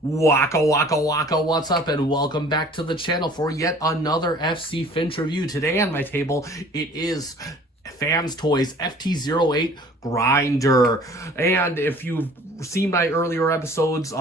Waka waka waka, what's up, and welcome back to the channel for yet another FC Finch review. Today on my table, it is Fans Toys FT08 Grinder. And if you've seen my earlier episodes,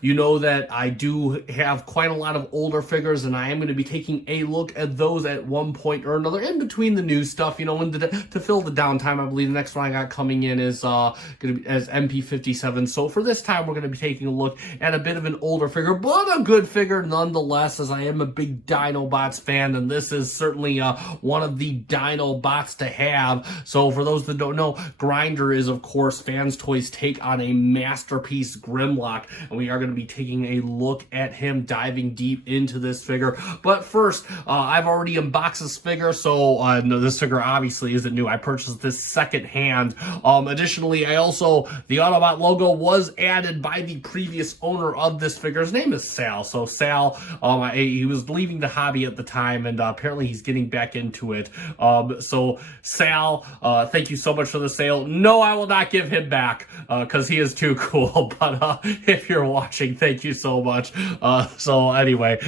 you know that I do have quite a lot of older figures, and I am going to be taking a look at those at one point or another in between the new stuff, you know, to fill the downtime. I believe the next one I got coming in is going to be as MP57. So for this time, we're going to be taking a look at a bit of an older figure, but a good figure nonetheless, as I am a big Dinobots fan, and this is certainly one of the Dinobots to have. So for those that don't know, Grinder is, of course, Fans Toys' take on a masterpiece Grimlock, and we are going to be taking a look at him, diving deep into this figure. But first, I've already unboxed this figure, so no, this figure obviously isn't new. I purchased this secondhand. Additionally, the Autobot logo was added by the previous owner of this figure. His name is Sal. So Sal, he was leaving the hobby at the time, and apparently he's getting back into it. So Sal, thank you so much for the sale. No, I will not give him back because he is too cool. But if you're watching, thank you so much. So anyway,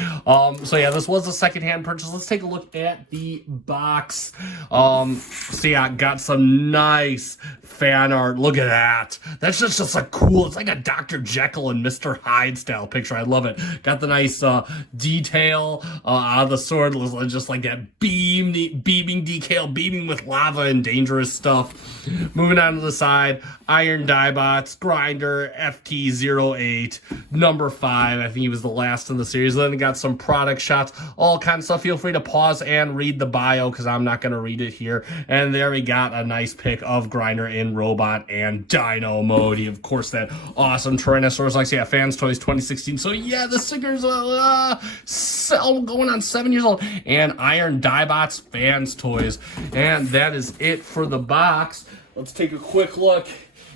so yeah, this was a secondhand purchase. Let's take a look at the box. So yeah, got some nice fan art. Look at that. That's just a cool, it's like a Dr. Jekyll and Mr. Hyde style picture. I love it. Got the nice detail on the sword, just like that beaming decal, beaming with lava and dangerous stuff. Moving on to the side, Iron Dinobots, Grinder, FT08, number 5. I think he was the last in the series. Then we got some product shots, all kinds of stuff. Feel free to pause and read the bio because I'm not going to read it here. And there we got a nice pic of Grinder in robot and dino mode. He, of course, that awesome Tyrannosaurus Rex. Yeah, Fans Toys 2016. So yeah, the stickers going on 7 years old. And Iron Dinobots Fans Toys. And that is it for the box. Let's take a quick look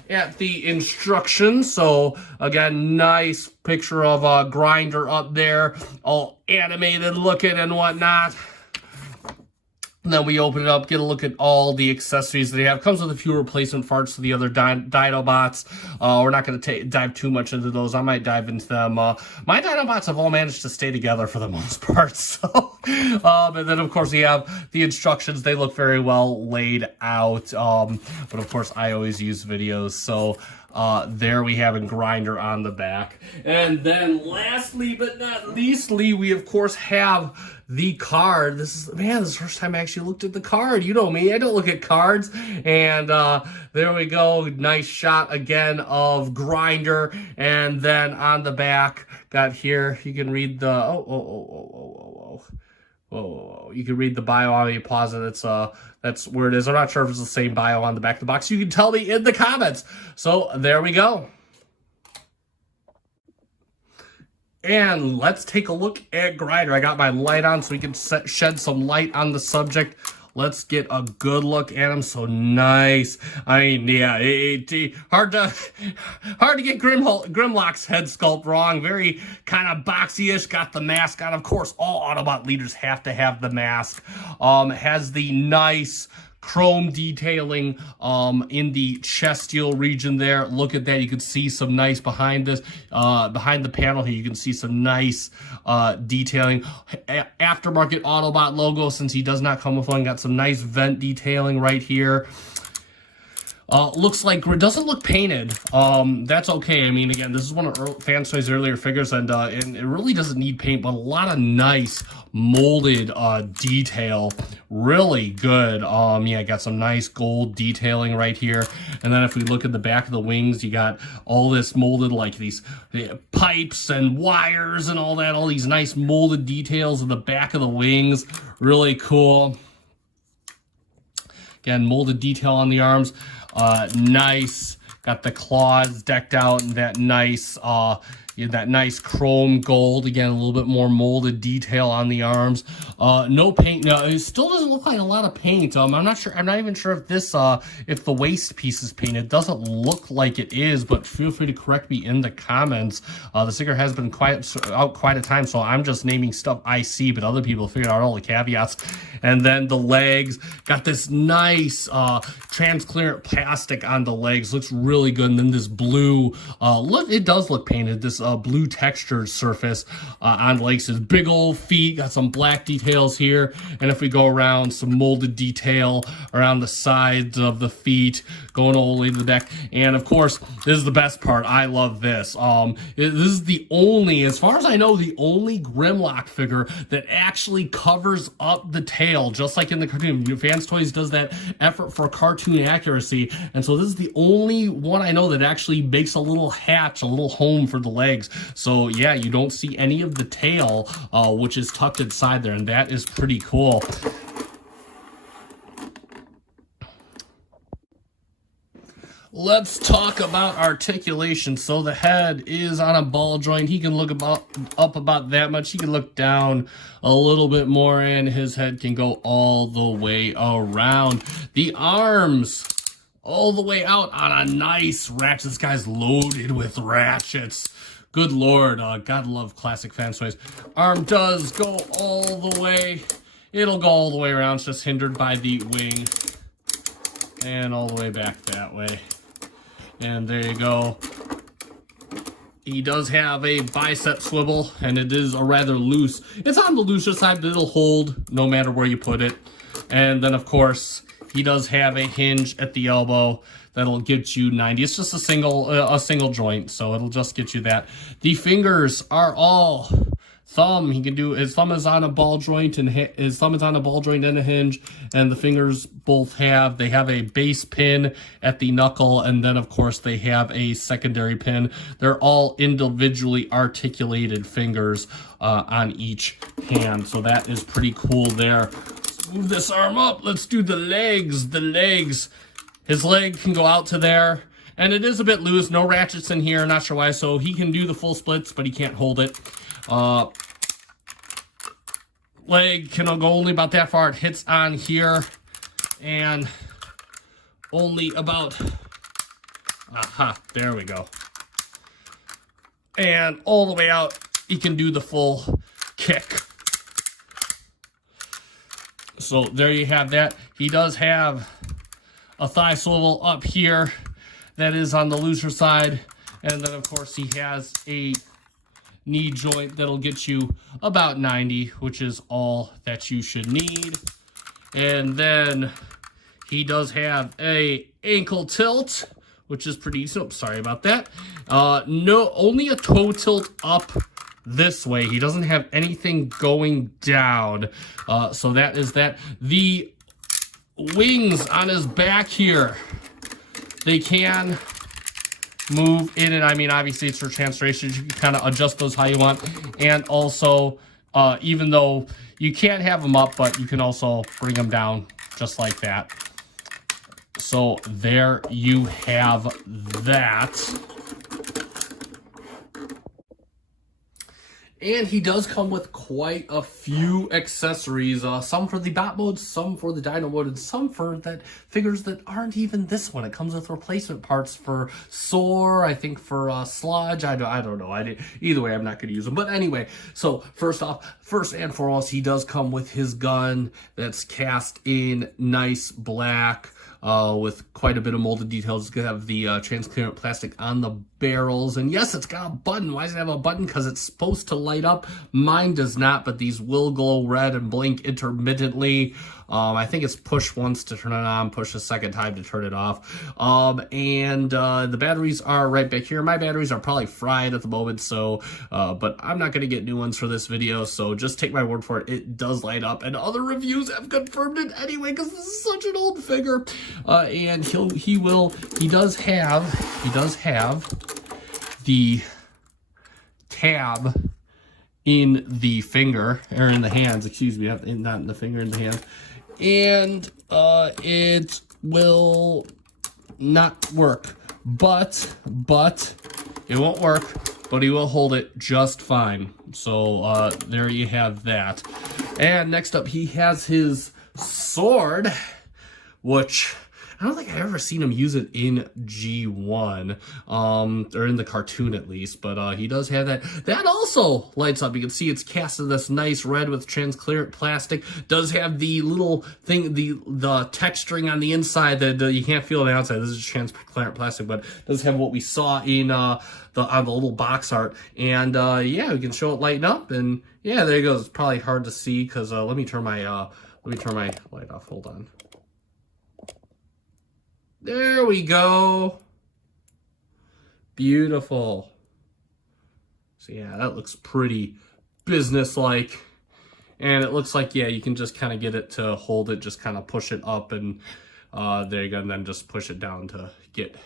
at the instructions. So again, nice picture of Grinder up there, all animated looking and whatnot. And then we open it up, get a look at all the accessories that they have. Comes with a few replacement parts to the other Dinobots. We're not going to dive too much into those. I might dive into them. My Dinobots have all managed to stay together for the most part. So, and then of course we have the instructions. They look very well laid out. But of course I always use videos. So there we have a Grinder on the back. And then lastly but not leastly, we of course have the card. This is the first time I actually looked at the card. You know me, I don't look at cards. And there we go. Nice shot again of Grinder. And then on the back, got here, you can read the you can read the bio on the pause it. That's where it is. I'm not sure if it's the same bio on the back of the box. You can tell me in the comments. So there we go. And let's take a look at Grinder. I got my light on so we can shed some light on the subject. Let's get a good look at him. So nice. I mean, yeah, hard to get Grimlock's head sculpt wrong. Very kind of boxy-ish. Got the mask on. Of course, all Autobot leaders have to have the mask. Has the nice chrome detailing in the chest steel region there. Look at that. You can see some nice behind this, behind the panel here. You can see some nice detailing. Aftermarket Autobot logo, since he does not come with one. Got some nice vent detailing right here. Looks like it doesn't look painted. That's okay. I mean, again, this is one of Fans Toys' earlier figures, and it really doesn't need paint, but a lot of nice molded detail. Really good. Yeah, got some nice gold detailing right here. And then if we look at the back of the wings, you got all this molded, like these pipes and wires and all that. All these nice molded details in the back of the wings. Really cool. Again, molded detail on the arms. Nice. Got the claws decked out and that nice chrome gold. Again, a little bit more molded detail on the arms. No paint. No, it still doesn't look like a lot of paint. I'm not sure. I'm not even sure if this, if the waist piece is painted. It doesn't look like it is, but feel free to correct me in the comments. The sticker has been out quite a time, so I'm just naming stuff I see, but other people figured out all the caveats. And then the legs, got this nice transparent plastic on the legs. Looks really really good. And then this blue, it does look painted, this blue textured surface on the legs. His big old feet, got some black details here. And if we go around, some molded detail around the sides of the feet, going all the way to the back. And of course, this is the best part. I love this. This is the only, as far as I know, the only Grimlock figure that actually covers up the tail, just like in the cartoon. Fans Toys does that effort for cartoon accuracy, and so this is the only one I know that actually makes a little hatch, a little home for the legs. So yeah, you don't see any of the tail, which is tucked inside there, and that is pretty cool. Let's talk about articulation. So the head is on a ball joint. He can look up about that much. He can look down a little bit more, and his head can go all the way around. The arms all the way out on a nice ratchet. This guy's loaded with ratchets. Good Lord, God love classic Fans Toys. Arm does go all the way. It'll go all the way around. It's just hindered by the wing. And all the way back that way. And there you go. He does have a bicep swivel, and it is a rather loose. It's on the looser side, but it'll hold no matter where you put it. And then, of course, he does have a hinge at the elbow that'll get you 90. It's just a single joint, so it'll just get you that. The fingers are all thumb. He can do, his thumb is on a ball joint, and his thumb is on a ball joint and a hinge, and the fingers both have a base pin at the knuckle, and then of course they have a secondary pin. They're all individually articulated fingers on each hand, so that is pretty cool there. Let's move this arm up. Let's do the legs. His leg can go out to there, and it is a bit loose. No ratchets in here, not sure why. So he can do the full splits, but he can't hold it. Leg can go only about that far. It hits on here, and only about, there we go. And all the way out, he can do the full kick. So there you have that. He does have a thigh swivel up here that is on the looser side, and then of course he has a knee joint that'll get you about 90, which is all that you should need. And then he does have a ankle tilt, which is pretty decent. Sorry about that. No, only a toe tilt up this way. He doesn't have anything going down. So that is that. The wings on his back here, they can move in, and I mean, obviously it's for transformation. You can kind of adjust those how you want. And also, even though you can't have them up, but you can also bring them down just like that. So there you have that. And he does come with quite a few accessories, some for the Bat mode, some for the Dino mode, and some for that figures that aren't even this one. It comes with replacement parts for Soar, I think for Sludge, I don't know. Either way, I'm not going to use them. But anyway, so first and foremost, he does come with his gun that's cast in nice black, with quite a bit of molded details. It's going to have the transparent plastic on the barrels. And yes, it's got a button. Why does it have a button? Because it's supposed to light up. Mine does not, but these will glow red and blink intermittently. I think it's push once to turn it on, push a second time to turn it off. The batteries are right back here. My batteries are probably fried at the moment, so, but I'm not going to get new ones for this video, so just take my word for it. It does light up, and other reviews have confirmed it anyway, because this is such an old figure. And he does have the tab in the finger, or in the hands, excuse me, not in the finger, in the hand. And it will not work, but it won't work, but he will hold it just fine. So there you have that. And next up, he has his sword, which I don't think I've ever seen him use it in G1, or in the cartoon at least, but he does have that. That also lights up. You can see it's cast in this nice red with transparent plastic. Does have the little thing, the texturing on the inside that you can't feel on the outside. This is transparent plastic, but does have what we saw in on the little box art. And yeah, we can show it lighting up, and yeah, there you go. It's probably hard to see because let me turn my light off. Hold on. There we go. Beautiful. So yeah, that looks pretty business-like. And it looks like, yeah, you can just kind of get it to hold it, just kind of push it up, and there you go, and then just push it down to get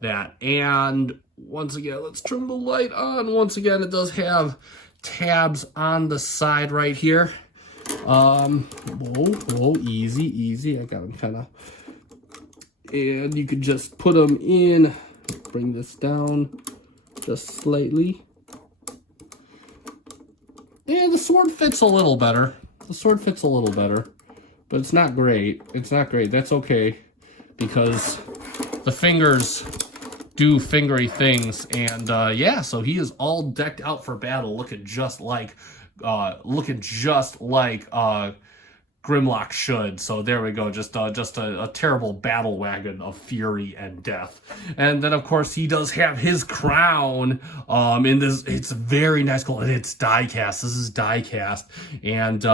that. And once again, let's turn the light on. Once again, it does have tabs on the side right here. Whoa, easy. I got them kind of, and you could just put them in, bring this down just slightly. And the sword fits a little better. But it's not great. That's okay, because the fingers do fingery things. And yeah, so he is all decked out for battle, looking just like Grimlock should. So there we go, just a terrible battle wagon of fury and death. And then of course he does have his crown in this. It's very nice gold, and it's die cast. This is die cast, and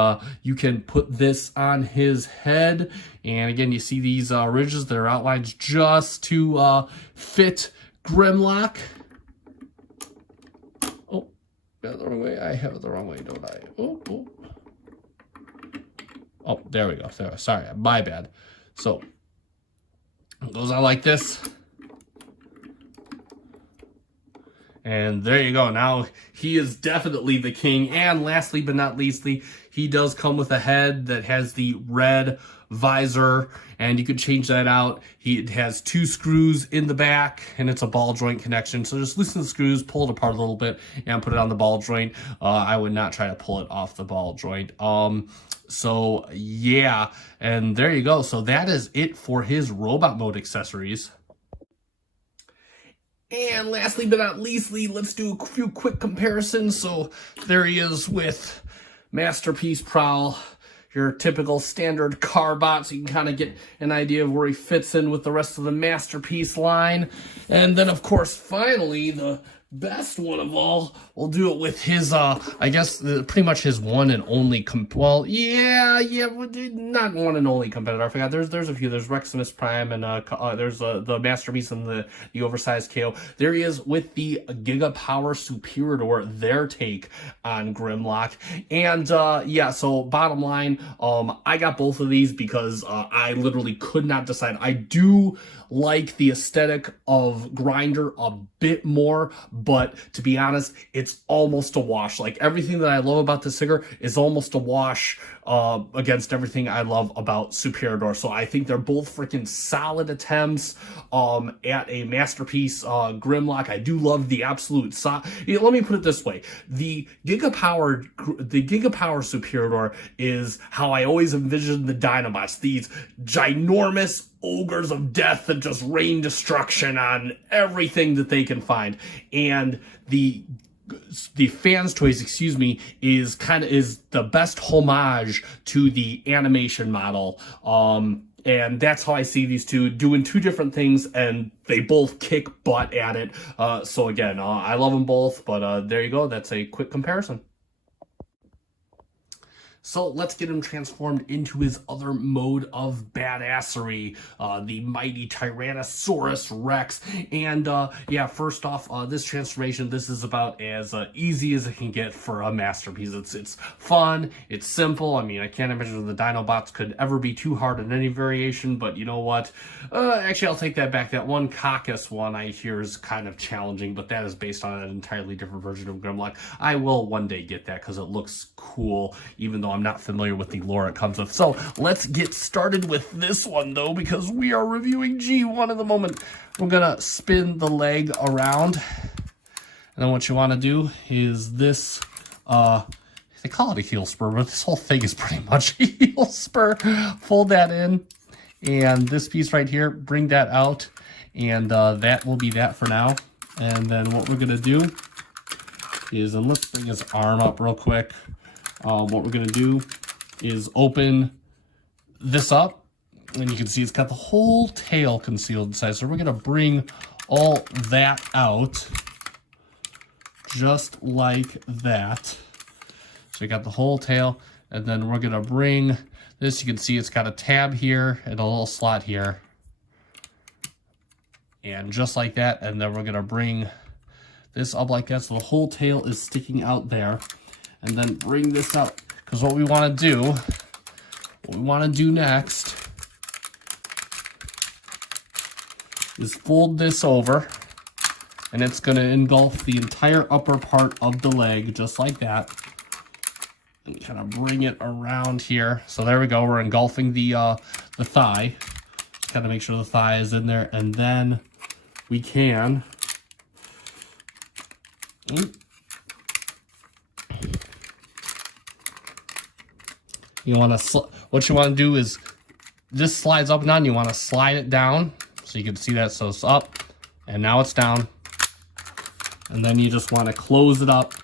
you can put this on his head. And again, you see these ridges that are outlined just to fit Grimlock. Oh, got it the wrong way. I have it the wrong way, don't I? Oh, there we go. Sorry, my bad. So, it goes on like this. And there you go. Now, he is definitely the king. And lastly but not leastly, he does come with a head that has the red visor, and you could change that out. It has 2 screws in the back, and it's a ball joint connection. So just loosen the screws, pull it apart a little bit, and put it on the ball joint. I would not try to pull it off the ball joint. So yeah, and there you go. So that is it for his robot mode accessories. And lastly but not leastly, let's do a few quick comparisons. So there he is with Masterpiece Prowl, your typical standard Carbot, so you can kind of get an idea of where he fits in with the rest of the Masterpiece line. And then, of course, finally, the best one of all, we'll do it with his, I guess, pretty much his one and only, not one and only competitor. I forgot, there's a few. There's Reximus Prime, and there's the Masterpiece and the oversized KO. There he is with the Giga Power Superior, their take on Grimlock. And, yeah, so bottom line, I got both of these because I literally could not decide. I do like the aesthetic of Grinder a bit more, but to be honest, it's almost a wash. Like, everything that I love about this figure is almost a wash against everything I love about Superior. So I think they're both freaking solid attempts at a Masterpiece Grimlock. I do love the absolute let me put it this way. The Giga Power Superior is how I always envisioned the Dinobots, these ginormous ogres of death that just rain destruction on everything that they can find. And the Fans Toys, is the best homage to the animation model. And that's how I see these two doing 2 different things, and they both kick butt at it. So again, I love them both, but there you go. That's a quick comparison. So let's get him transformed into his other mode of badassery, the mighty Tyrannosaurus Rex. And yeah, first off, this transformation, this is about as easy as it can get for a Masterpiece. It's fun, it's simple. I mean, I can't imagine the Dinobots could ever be too hard in any variation, but you know what? Actually, I'll take that back. That one Caucus one I hear is kind of challenging, but that is based on an entirely different version of Grimlock. I will one day get that because it looks cool, even though I'm not familiar with the lore it comes with. So let's get started with this one, though, because we are reviewing G1 at the moment. We're gonna spin the leg around, and then what you want to do is this, they call it a heel spur, but this whole thing is pretty much a heel spur. Fold that in, And this piece right here, bring that out, and that will be that for now. And then what we're gonna do is, and let's bring his arm up real quick. What we're gonna do is open this up, and you can see it's got the whole tail concealed inside. So we're gonna bring all that out, just like that. So we got the whole tail, and then we're gonna bring this. You can see it's got a tab here and a little slot here, and just like that. And then we're gonna bring this up like that, so the whole tail is sticking out there, and then bring this out. Because what we want to do next is fold this over, and it's going to engulf the entire upper part of the leg, just like that. And kind of bring it around here. So there we go. We're engulfing the thigh. Kind of make sure the thigh is in there, and then we can. You want to, what you want to do is, this slides up and down. You want to slide it down so you can see that. So it's up, and now it's down. And then you just want to close it up.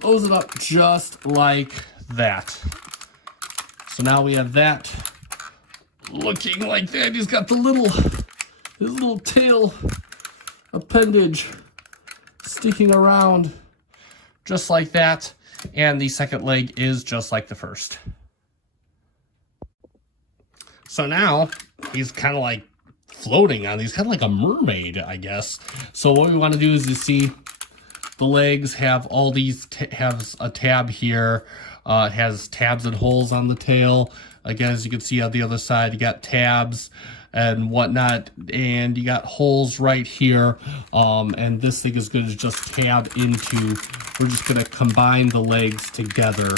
Close it up just like that. So now we have that looking like that. He's got the his little tail appendage sticking around just like that. And the second leg is just like the first. So now he's kind of like floating on. He's kind of like a mermaid, I guess. So what we want to do is, you see the legs have all these, has a tab here. It has tabs and holes on the tail. Again, as you can see on the other side, you got tabs and whatnot, and you got holes right here. And this thing is going to just tab into, we're just going to combine the legs together.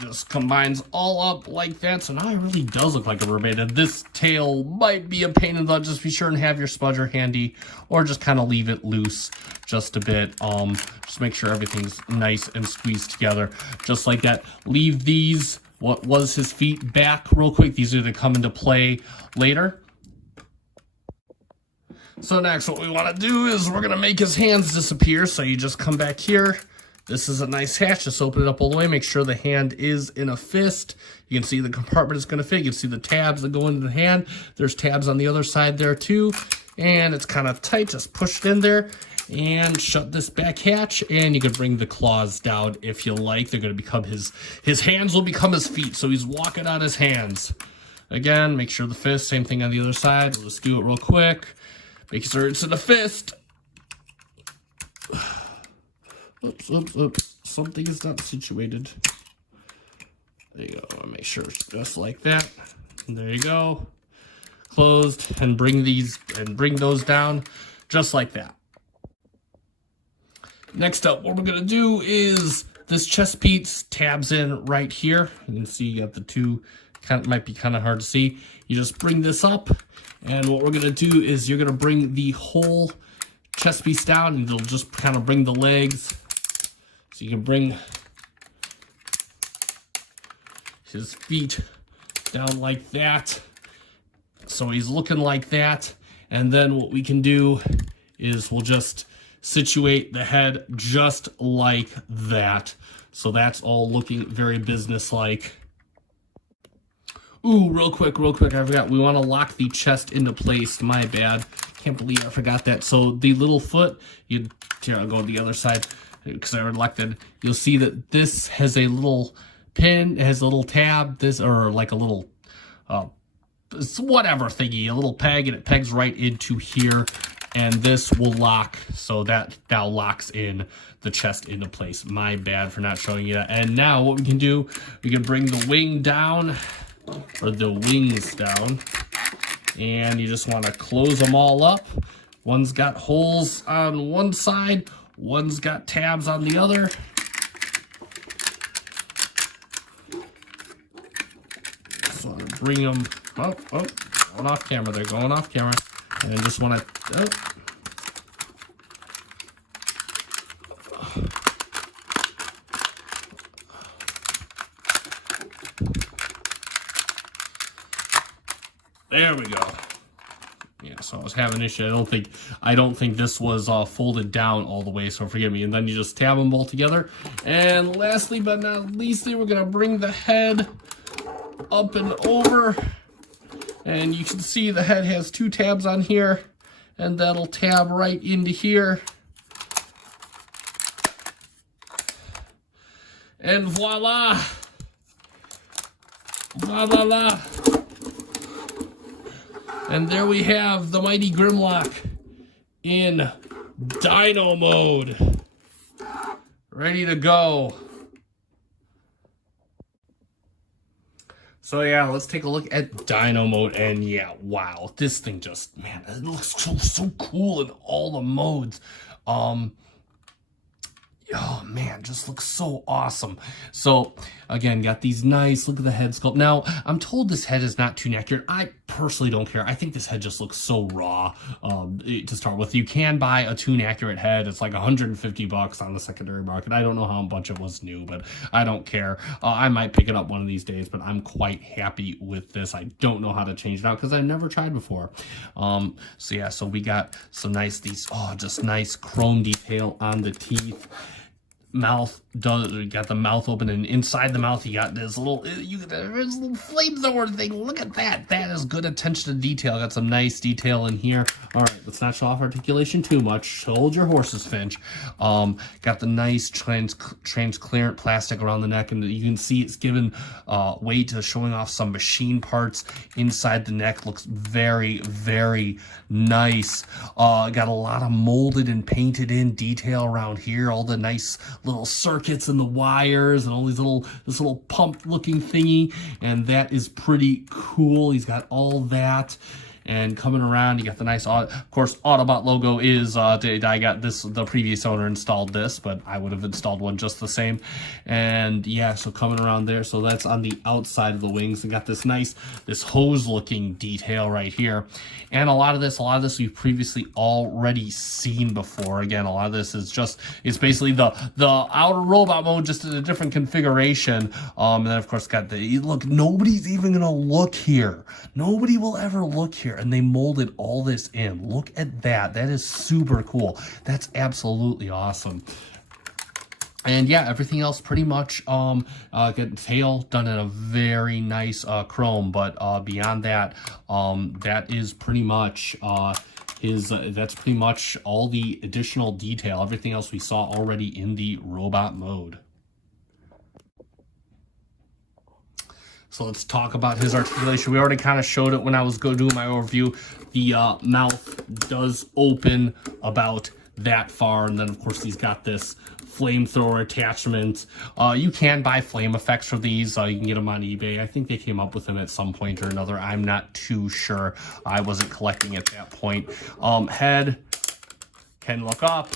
Just combines all up like that. So now it really does look like a mermaid. And this tail might be a pain in the butt. Just be sure and have your spudger handy, or just kind of leave it loose just a bit. Just make sure everything's nice and squeezed together, just like that. Leave these, what was his feet, back real quick. These are going to come into play later. So next, what we want to do is we're going to make his hands disappear. So you just come back here. This is a nice hatch. Just open it up all the way. Make sure the hand is in a fist. You can see the compartment is going to fit. You can see the tabs that go into the hand. There's tabs on the other side there too. And it's kind of tight. Just push it in there and shut this back hatch. And you can bring the claws down if you like. They're going to become his hands will become his feet. So he's walking on his hands. Again, make sure the fist, same thing on the other side. Let's do it real quick. Make sure it's in a fist. Oops, oops, oops. Something is not situated. There you go. Make sure it's just like that. And there you go. Closed. And bring those down just like that. Next up, what we're going to do is this chest piece tabs in right here. You can see you got the two, might be kind of hard to see. You just bring this up, and what we're going to do is you're going to bring the whole chest piece down, and it'll just kind of bring the legs. So you can bring his feet down like that. So he's looking like that. And then what we can do is we'll just situate the head just like that. So that's all looking very businesslike. Ooh, real quick, I forgot. We want to lock the chest into place. My bad. Can't believe I forgot that. So the little foot, here, I'll go to the other side because I already locked it. You'll see that this has a little pin, it has a little tab, or like a little, whatever thingy, a little peg, and it pegs right into here. And this will lock, so that now locks in the chest into place. My bad for not showing you that. And now what we can do, we can bring the wing down, or the wings down, and you just want to close them all up. One's got holes on one side, One's got tabs on the other. So I'm gonna bring them going off camera. They're going off camera. And I just want to, there we go. Yeah, so I was having an issue. I don't think this was folded down all the way, so forgive me. And then you just tab them all together. And lastly but not leastly, we're gonna bring the head up and over. And you can see the head has 2 tabs on here, and that'll tab right into here. And voila! La la la! And there we have the mighty Grimlock in Dino mode. Ready to go. So yeah, let's take a look at Dino mode, and yeah, wow, this thing just, man, it looks so cool in all the modes. Oh man, just looks so awesome. So again, got these nice, look at the head sculpt. Now, I'm told this head is not too accurate. I personally don't care. I think this head just looks so raw to start with. You can buy a tune accurate head. It's like $150 on the secondary market. I don't know how much it was new, but I don't care. I might pick it up one of these days, but I'm quite happy with this. I don't know how to change it out because I've never tried before. So yeah, so we got some nice, just nice chrome detail on the teeth. Mouth you got the mouth open, and inside the mouth you got this little flamethrower thing. Look at that. That is good attention to detail. Got some nice detail in here. All right, let's not show off articulation too much. Hold your horses, Finch. Got the nice transparent plastic around the neck, and you can see it's given weight to showing off some machine parts inside the neck. Looks very, very nice. Got a lot of molded and painted in detail around here. All the nice little circuits and the wires and all these this little pump looking thingy, and that is pretty cool. He's got all that. And coming around, you got the nice, of course, Autobot logo is, I got this, the previous owner installed this, but I would have installed one just the same. And yeah, so coming around there, so that's on the outside of the wings. And got this nice, this hose looking detail right here. And a lot of this we've previously already seen before. Again, a lot of this is just, it's basically the outer robot mode, just in a different configuration. And then of course got the, look, nobody's even gonna look here. Nobody will ever look here. And they molded all this in. Look at that. That is super cool. That's absolutely awesome. And yeah, everything else pretty much got the tail done in a very nice chrome, but beyond that, that is pretty much that's pretty much all the additional detail. Everything else we saw already in the robot mode. So let's talk about his articulation. We already kind of showed it when I was doing my overview. The mouth does open about that far. And then, of course, he's got this flamethrower attachment. You can buy flame effects for these. You can get them on eBay. I think they came up with them at some point or another. I'm not too sure. I wasn't collecting at that point. Head can look up,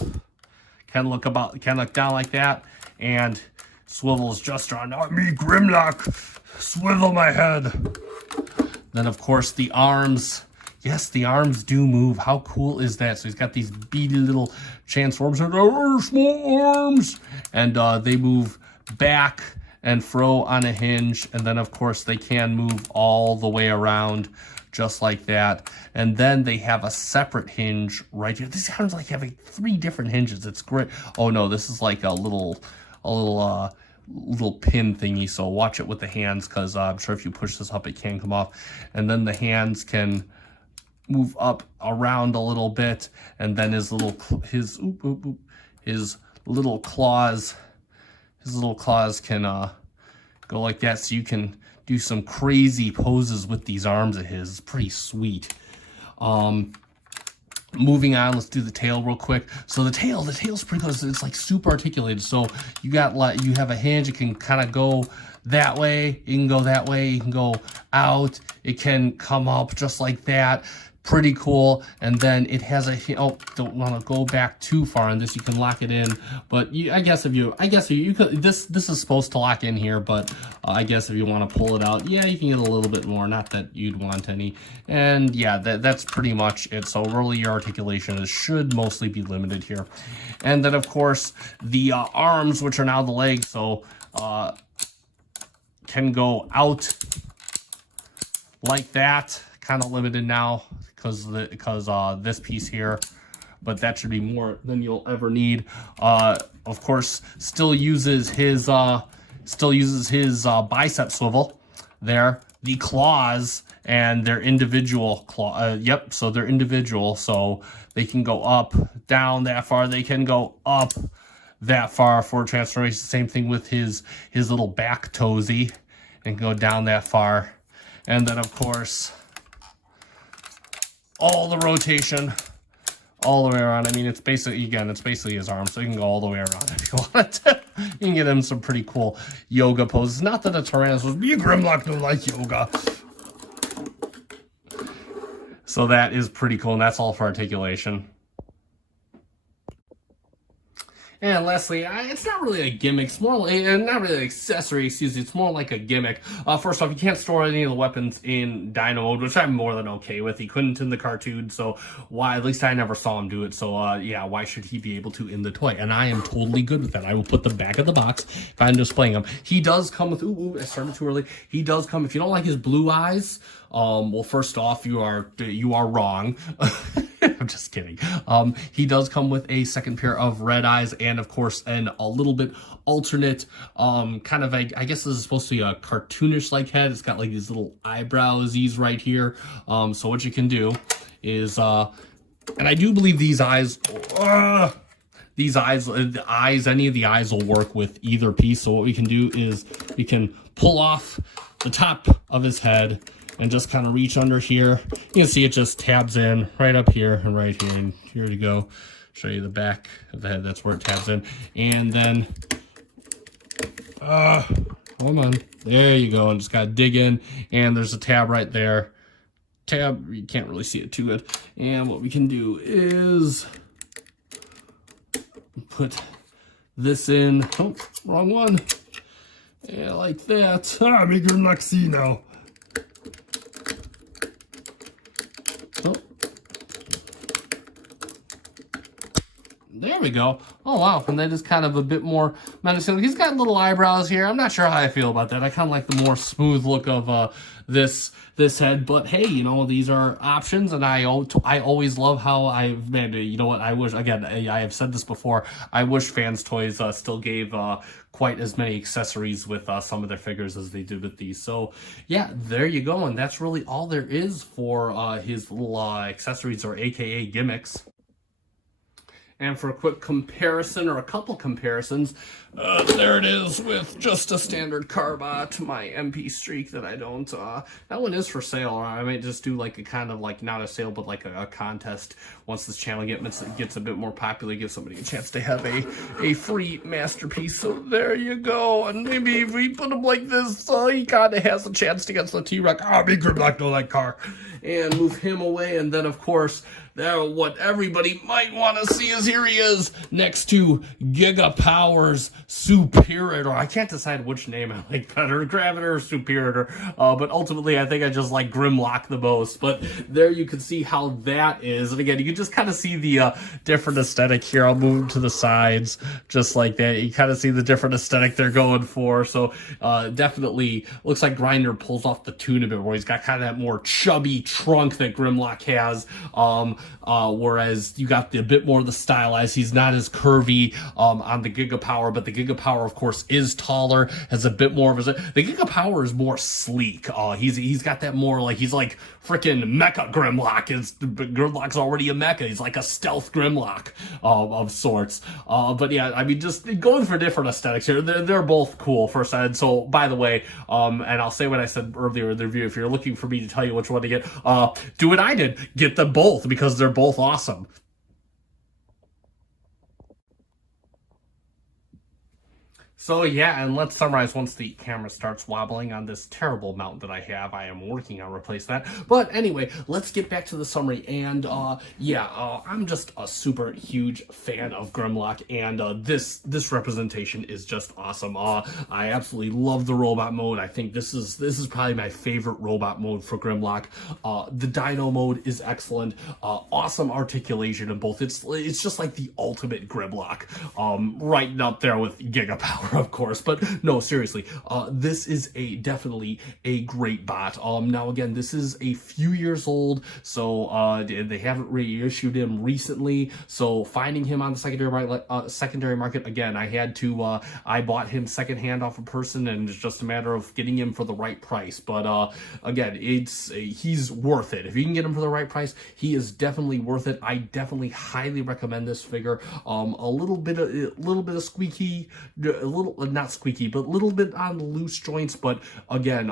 can look down like that, and swivels just around. Not me, Grimlock. Swivel my head. Then of course the arms. Yes, the arms do move. How cool is that? So he's got these beady little transformers. Small arms, and they move back and fro on a hinge. And then of course they can move all the way around, just like that. And then they have a separate hinge right here. This sounds like having 3 different hinges. It's great. Oh no, this is like a little pin thingy, so watch it with the hands, because I'm sure if you push this up it can come off. And then the hands can move up around a little bit, and then his little claws can go like that, so you can do some crazy poses with these arms of his. It's pretty sweet. Moving on, let's do the tail real quick. So the tail's pretty close. It's like super articulated. So you have a hinge. It can kind of go that way. You can go that way. You can go out. It can come up just like that. pretty cool. And then it has a, oh, don't want to go back too far on this. You can lock it in, but I guess if you could, this is supposed to lock in here, but I guess if you want to pull it out, yeah, you can get a little bit more, not that you'd want any. And yeah, that's pretty much it. So really your articulation should mostly be limited here. And then of course the arms, which are now the legs, so can go out like that, kind of limited now because this piece here, but that should be more than you'll ever need. Of course, still uses his bicep swivel there. The claws and their individual claw. Yep, so they're individual, so they can go up, down that far. They can go up that far for transformation. Same thing with his little back toesy, and go down that far. And then of course, all the rotation all the way around. I mean, it's basically, again, it's basically his arm, so you can go all the way around if you want to. You can get him some pretty cool yoga poses. Not that a Tyrannosaurus, me Grimlock don't like yoga. So that is pretty cool, and that's all for articulation. And lastly, it's not really a gimmick. It's more like, not really an accessory, excuse me. It's more like a gimmick. First off, you can't store any of the weapons in Dino mode, which I'm more than okay with. He couldn't in the cartoon, so why? At least I never saw him do it. So yeah, why should he be able to in the toy? And I am totally good with that. I will put them back of the box if I'm displaying them. He does come with, ooh, I started too early. He does come, if you don't like his blue eyes, well, first off, you are wrong. I'm just kidding. He does come with a second pair of red eyes, and of course, a little bit alternate, kind of, I guess this is supposed to be a cartoonish like head. It's got like these little eybrowsies right here. So what you can do is, and I do believe these eyes, any of the eyes will work with either piece. So what we can do is we can pull off the top of his head and just kind of reach under here. You can see it just tabs in right up here and right here. And here we go. Show you the back of the head. That's where it tabs in. And then, hold on. There you go. And just got to dig in. And there's a tab right there. Tab, you can't really see it too good. And what we can do is put this in. Oh, wrong one. Yeah, like that. Make your luck see now. There we go. Oh, wow. And that is kind of a bit more menacing. He's got little eyebrows here. I'm not sure how I feel about that. I kind of like the more smooth look of this head. But, hey, you know, these are options. And I always love how man, you know what? I wish, again, I have said this before, I wish Fans Toys still gave quite as many accessories with some of their figures as they did with these. So, yeah, there you go. And that's really all there is for his little accessories, or AKA gimmicks. And for a quick comparison, or a couple comparisons, there it is with just a standard Carbot, my MP Streak that I don't, that one is for sale. I might just do like a kind of like, not a sale, but like a contest once this channel gets a bit more popular, give somebody a chance to have a free masterpiece. So there you go. And maybe if we put him like this, he kind of has a chance to get the T-Rex. Be good luck to that car. And move him away. And then, of course, what everybody might want to see is here he is next to Giga Powers Superior. I can't decide which name I like better, Gravitor or Superior. But ultimately, I think I just like Grimlock the most. But there you can see how that is. And again, you can just kind of see the different aesthetic here. I'll move him to the sides just like that. You kind of see the different aesthetic they're going for. So definitely looks like Grinder pulls off the tune a bit, where he's got kind of that more chubby trunk that Grimlock has. Whereas you got a bit more of the stylized. He's not as curvy on the Giga Power, but the Giga Power, of course, is taller, has a bit more of the Giga Power is more sleek. He's got that more like, he's like freaking Mecha Grimlock. Grimlock's already a Mecha. He's like a stealth Grimlock of sorts. But yeah, I mean, just going for different aesthetics here. They're both cool for side. So by the way, and I'll say what I said earlier in the review, if you're looking for me to tell you which one to get, do what I did. Get them both, because they're both awesome. So yeah, and let's summarize once the camera starts wobbling on this terrible mount that I have. I am working on replace that. But anyway, let's get back to the summary. And I'm just a super huge fan of Grimlock, and this representation is just awesome. I absolutely love the robot mode. I think this is probably my favorite robot mode for Grimlock. The Dino mode is excellent. Awesome articulation in both. It's just like the ultimate Grimlock, right up there with Giga Power, of course. But no, seriously, this is definitely a great bot. Now again, this is a few years old, so they haven't reissued him recently. So finding him on the secondary market again, I bought him secondhand off a person, and it's just a matter of getting him for the right price. But again, he's worth it. If you can get him for the right price, he is definitely worth it. I definitely highly recommend this figure. A little bit of squeaky, not squeaky, but a little bit on the loose joints. But again,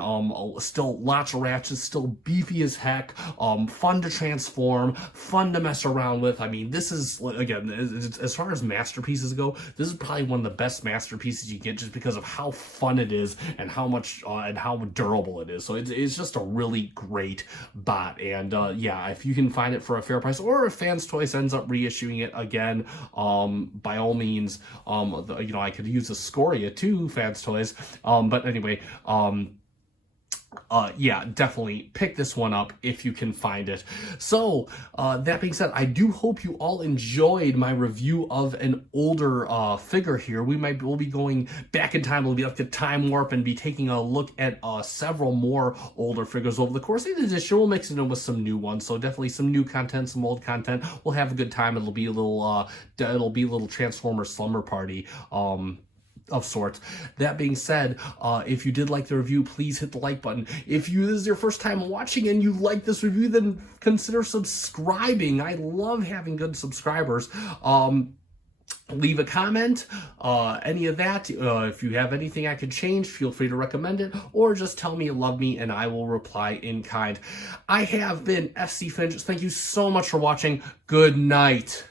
still lots of ratchets, still beefy as heck. Fun to transform, fun to mess around with. I mean, this is, again, as far as masterpieces go, this is probably one of the best masterpieces you get, just because of how fun it is and how much and how durable it is. So it's just a really great bot. And yeah, if you can find it for a fair price, or if Fans Toys ends up reissuing it again, by all means, I could use a Scoria too, Fans Toys. But anyway, yeah, definitely pick this one up if you can find it. So that being said, I do hope you all enjoyed my review of an older figure here. We'll be going back in time. We'll be up to Time Warp and be taking a look at several more older figures over the course of the edition. We'll mix it in with some new ones, so definitely some new content, some old content. We'll have a good time. It'll be a little Transformers slumber party of sorts. That being said, if you did like the review, please hit the like button. If this is your first time watching and you like this review, then consider subscribing. I love having good subscribers. Leave a comment, any of that. If you have anything I could change, feel free to recommend it, or just tell me you love me and I will reply in kind. I have been FC Finch. Thank you so much for watching. Good night.